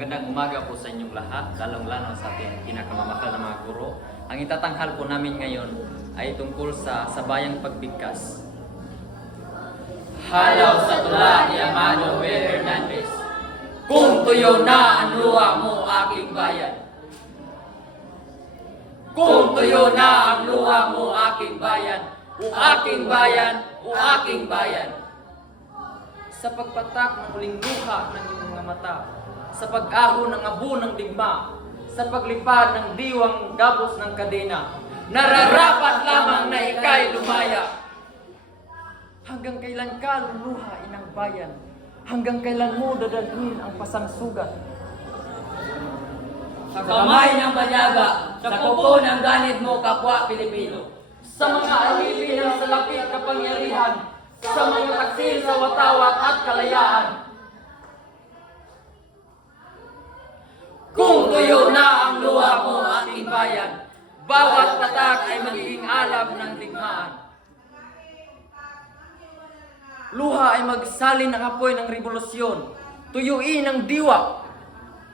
Magandang umaga po sa inyong lahat, lalong-lalo sa ating pinakamamahal na mga guro. Ang itatanghal po namin ngayon ay tungkol sa sabayang pagbigkas. Halaw sa tula ni Amado B. Hernandez. Kung tuyo na ang luha mo, aking bayan. Kung tuyo na ang luha mo, aking bayan. O aking bayan, o aking bayan. Sa pagpatak ng huling luha ng iyong mga mata, sa pag-aho ng abo ng digma, sa paglipad ng diwang gabos ng kadena, nararapat lamang na ika'y lumaya. Hanggang kailan ka luluha, inang bayan? Hanggang kailan mo dadalhin ang pasangsugat? Sa kamay ng banyaga, sa kuko ng ganid mo, kapwa Pilipino. Sa mga alipin ng salapit kapangyarihan, sa mga taksil sa watawat at kalayaan. Kung tuyo na ang luha mo, aking bayan, bawat patak ay magiging alam ng digmaan. Luha ay magsalin ng apoy ng revolusyon, tuyuin ng diwa,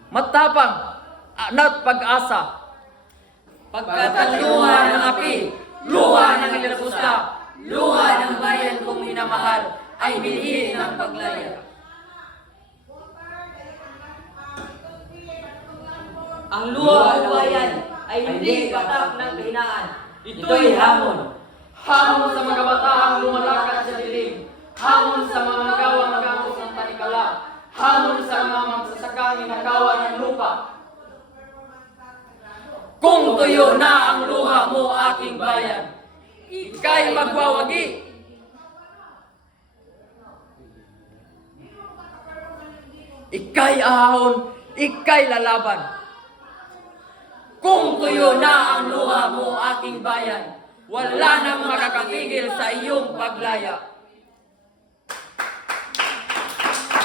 matapang at pag-asa. Pagkat ang luha ng api, luha ng ilapusta, luha ng bayan kong minamahal, ay binhi ng paglaya. Ang luha ng bayan ay hindi patak ng kahinaan. Ito'y hamon. Hamon sa mga bataang lumalakad sa dilim, hamon sa mga nagawang gamos ng tanikala, hamon sa mga magsasakang ninakawan ng lupa. Kung tuyo na ang luha mo, aking bayan, ika'y magwawagi. Ika'y ahon, ika'y lalaban. Kung tuyo na ang luha mo, aking bayan, wala nang makakapigil sa iyong paglaya.